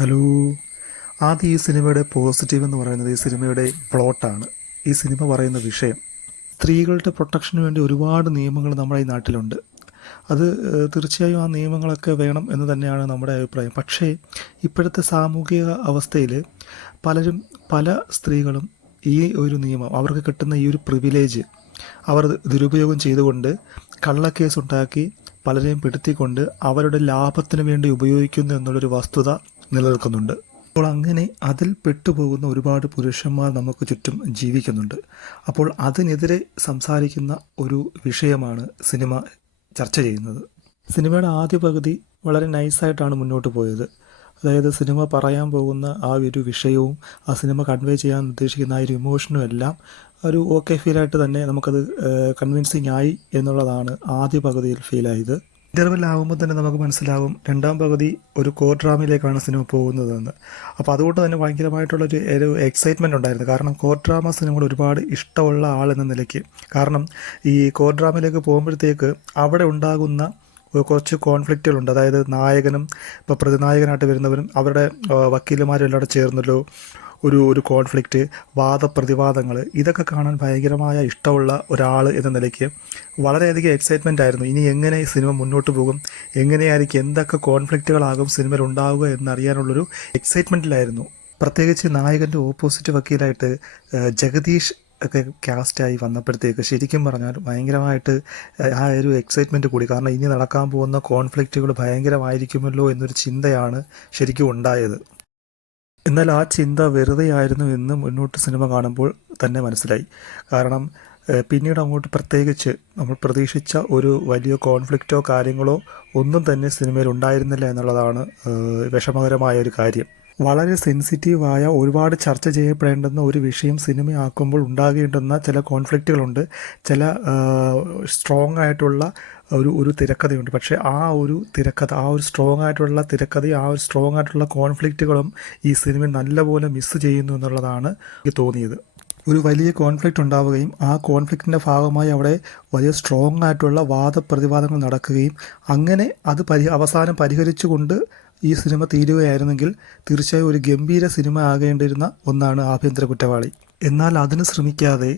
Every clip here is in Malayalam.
ഹലോ. ആദ്യം ഈ സിനിമയുടെ പോസിറ്റീവ് എന്ന് പറയുന്നത് ഈ സിനിമയുടെ പ്ലോട്ടാണ്. ഈ സിനിമ പറയുന്ന വിഷയം സ്ത്രീകളുടെ പ്രൊട്ടക്ഷന് വേണ്ടി ഒരുപാട് നിയമങ്ങൾ നമ്മുടെ ഈ നാട്ടിലുണ്ട്. അത് തീർച്ചയായും ആ നിയമങ്ങളൊക്കെ വേണം എന്ന് തന്നെയാണ് നമ്മുടെ അഭിപ്രായം. പക്ഷേ ഇപ്പോഴത്തെ സാമൂഹിക അവസ്ഥയിൽ പല സ്ത്രീകളും ഈ ഒരു നിയമം അവർക്ക് കിട്ടുന്ന ഈ ഒരു പ്രിവിലേജ് അവർ ദുരുപയോഗം ചെയ്തുകൊണ്ട് കള്ളക്കേസുണ്ടാക്കി പലരെയും പെടുത്തിക്കൊണ്ട് അവരുടെ ലാഭത്തിന് വേണ്ടി ഉപയോഗിക്കുന്നു എന്നുള്ളൊരു വസ്തുത നിലനിൽക്കുന്നുണ്ട്. അപ്പോൾ അങ്ങനെ അതിൽ പെട്ടുപോകുന്ന ഒരുപാട് പുരുഷന്മാർ നമുക്ക് ചുറ്റും ജീവിക്കുന്നുണ്ട്. അപ്പോൾ അതിനെതിരെ സംസാരിക്കുന്ന ഒരു വിഷയമാണ് സിനിമ ചർച്ച ചെയ്യുന്നത്. സിനിമയുടെ ആദ്യ പകുതി വളരെ നൈസായിട്ടാണ് മുന്നോട്ട് പോയത്. അതായത് സിനിമ പറയാൻ പോകുന്ന ആ ഒരു വിഷയവും ആ സിനിമ കൺവേ ചെയ്യാൻ ഉദ്ദേശിക്കുന്ന ആ ഒരു ഇമോഷനും എല്ലാം ഒരു ഓക്കെ ഫീലായിട്ട് തന്നെ നമുക്കത് കൺവിൻസിങ് ആയി എന്നുള്ളതാണ് ആദ്യ പകുതിയിൽ ഫീലായത്. ഇൻ്റർവെൽ ആകുമ്പോൾ തന്നെ നമുക്ക് മനസ്സിലാവും രണ്ടാം പകുതി ഒരു കോർട്ട് ഡ്രാമയിലേക്കാണ് സിനിമ പോകുന്നതെന്ന്. അപ്പോൾ അതുകൊണ്ട് തന്നെ ഭയങ്കരമായിട്ടുള്ളൊരു എക്സൈറ്റ്മെൻറ്റ് ഉണ്ടായിരുന്നു. കാരണം കോർട്ട് ഡ്രാമ സിനിമകൾ ഒരുപാട് ഇഷ്ടമുള്ള ആളെന്ന നിലയ്ക്ക്. കാരണം ഈ കോർട്ട് ഡ്രാമയിലേക്ക് പോകുമ്പോഴത്തേക്ക് അവിടെ ഉണ്ടാകുന്ന കുറച്ച് കോൺഫ്ലിക്റ്റുകളുണ്ട്. അതായത് നായകനും ഇപ്പോൾ പ്രതിനായകനായിട്ട് വരുന്നവരും അവരുടെ വക്കീലുമാരും എല്ലാം ചേർന്നല്ലോ ഒരു കോൺഫ്ലിക്റ്റ്, വാദപ്രതിവാദങ്ങൾ, ഇതൊക്കെ കാണാൻ ഭയങ്കരമായ ഇഷ്ടമുള്ള ഒരാൾ എന്ന നിലയ്ക്ക് വളരെയധികം എക്സൈറ്റ്മെൻ്റ് ആയിരുന്നു. ഇനി എങ്ങനെ സിനിമ മുന്നോട്ട് പോകും, എങ്ങനെയായിരിക്കും, എന്തൊക്കെ കോൺഫ്ലിക്റ്റുകളാകും സിനിമയിൽ ഉണ്ടാവുക എന്നറിയാനുള്ളൊരു എക്സൈറ്റ്മെൻറ്റിലായിരുന്നു. പ്രത്യേകിച്ച് നായകൻ്റെ ഓപ്പോസിറ്റ് വക്കീലായിട്ട് ജഗദീഷ് ഒക്കെ കാസ്റ്റായി വന്നപ്പോഴത്തേക്ക് ശരിക്കും പറഞ്ഞാൽ ഭയങ്കരമായിട്ട് ആ ഒരു എക്സൈറ്റ്മെൻറ്റ് കൂടി. കാരണം ഇനി നടക്കാൻ പോകുന്ന കോൺഫ്ലിക്റ്റുകൾ ഭയങ്കരമായിരിക്കുമല്ലോ എന്നൊരു ചിന്തയാണ് ശരിക്കും ഉണ്ടായത്. എന്നാൽ ആ ചിന്ത വെറുതെയായിരുന്നു എന്ന് മുന്നോട്ട് സിനിമ കാണുമ്പോൾ തന്നെ മനസ്സിലായി. കാരണം പിന്നീട് അങ്ങോട്ട് പ്രത്യേകിച്ച് നമ്മൾ പ്രതീക്ഷിച്ച ഒരു വലിയ കോൺഫ്ലിക്റ്റോ കാര്യങ്ങളോ ഒന്നും തന്നെ സിനിമയിൽ ഉണ്ടായിരുന്നില്ല എന്നുള്ളതാണ് വിഷമകരമായ ഒരു കാര്യം. വളരെ സെൻസിറ്റീവായ ഒരുപാട് ചർച്ച ചെയ്യപ്പെടേണ്ടുന്ന ഒരു വിഷയം സിനിമയാക്കുമ്പോൾ ഉണ്ടാകേണ്ടുന്ന ചില കോൺഫ്ലിക്റ്റുകളുണ്ട്, ചില സ്ട്രോങ് ആയിട്ടുള്ള ഒരു തിരക്കഥയുണ്ട്. പക്ഷേ ആ ഒരു തിരക്കഥ, ആ ഒരു സ്ട്രോങ് ആയിട്ടുള്ള തിരക്കഥയും ആ ഒരു സ്ട്രോങ് ആയിട്ടുള്ള കോൺഫ്ലിക്റ്റുകളും ഈ സിനിമ നല്ലപോലെ മിസ്സ് ചെയ്യുന്നു എന്നുള്ളതാണ് എനിക്ക് തോന്നിയത്. ഒരു വലിയ കോൺഫ്ലിക്റ്റ് ഉണ്ടാവുകയും ആ കോൺഫ്ലിക്റ്റിൻ്റെ ഭാഗമായി അവിടെ വലിയ സ്ട്രോങ് ആയിട്ടുള്ള വാദപ്രതിവാദങ്ങൾ നടക്കുകയും അങ്ങനെ അത് അവസാനം പരിഹരിച്ചുകൊണ്ട് ഈ സിനിമ തീരുകയായിരുന്നെങ്കിൽ തീർച്ചയായും ഒരു ഗംഭീര സിനിമ ആകേണ്ടിരുന്ന ഒന്നാണ് ആഭ്യന്തര കുറ്റവാളി. എന്നാൽ അതിന് ശ്രമിക്കാതെ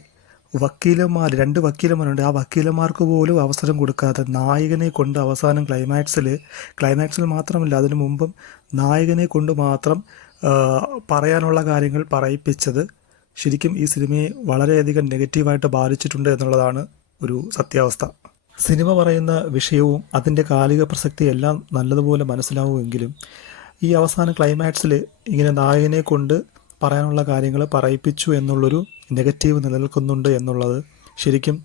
രണ്ട് വക്കീലന്മാരുണ്ട്. ആ വക്കീലന്മാർക്ക് പോലും അവസരം കൊടുക്കാതെ നായകനെ കൊണ്ട് അവസാനം ക്ലൈമാക്സിൽ മാത്രമല്ല അതിനു മുമ്പും നായകനെ കൊണ്ട് മാത്രം പറയാനുള്ള കാര്യങ്ങൾ പറയിപ്പിച്ചത് ശരിക്കും ഈ സിനിമയെ വളരെയധികം നെഗറ്റീവായിട്ട് ബാധിച്ചിട്ടുണ്ട് എന്നുള്ളതാണ് ഒരു സത്യാവസ്ഥ. സിനിമ പറയുന്ന വിഷയവും അതിൻ്റെ കാലിക പ്രസക്തി എല്ലാം നല്ലതുപോലെ മനസ്സിലാവുമെങ്കിലും ഈ അവസാന ക്ലൈമാക്സിൽ ഇങ്ങനെ നായകനെ കൊണ്ട് പറയാനുള്ള കാര്യങ്ങൾ പറയിപ്പിച്ചു എന്നുള്ളൊരു നെഗറ്റീവ് നിലനിൽക്കുന്നുണ്ട് എന്നുള്ളത് ശരിക്കും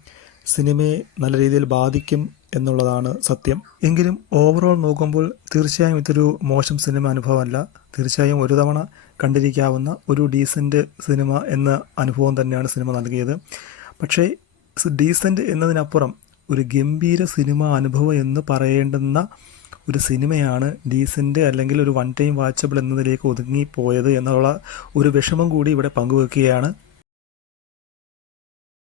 സിനിമയെ നല്ല രീതിയിൽ ബാധിക്കും എന്നുള്ളതാണ് സത്യം. എങ്കിലും ഓവറോൾ നോക്കുമ്പോൾ തീർച്ചയായും ഇതൊരു മോശം സിനിമ അനുഭവമല്ല. തീർച്ചയായും ഒരു തവണ കണ്ടിരിക്കാവുന്ന ഒരു ഡീസൻറ്റ് സിനിമ എന്ന അനുഭവം തന്നെയാണ് സിനിമ നൽകിയത്. പക്ഷേ ഡീസൻറ്റ് എന്നതിനപ്പുറം ഒരു ഗംഭീര സിനിമ അനുഭവം എന്ന് പറയേണ്ടുന്ന ഒരു സിനിമയാണ് ഡീസൻറ്റ് അല്ലെങ്കിൽ ഒരു വൺ ടൈം വാച്ചബിൾ എന്നതിലേക്ക് ഒതുങ്ങിപ്പോയത് എന്നുള്ള ഒരു വിഷമം കൂടി ഇവിടെ പങ്കുവെക്കുകയാണ്.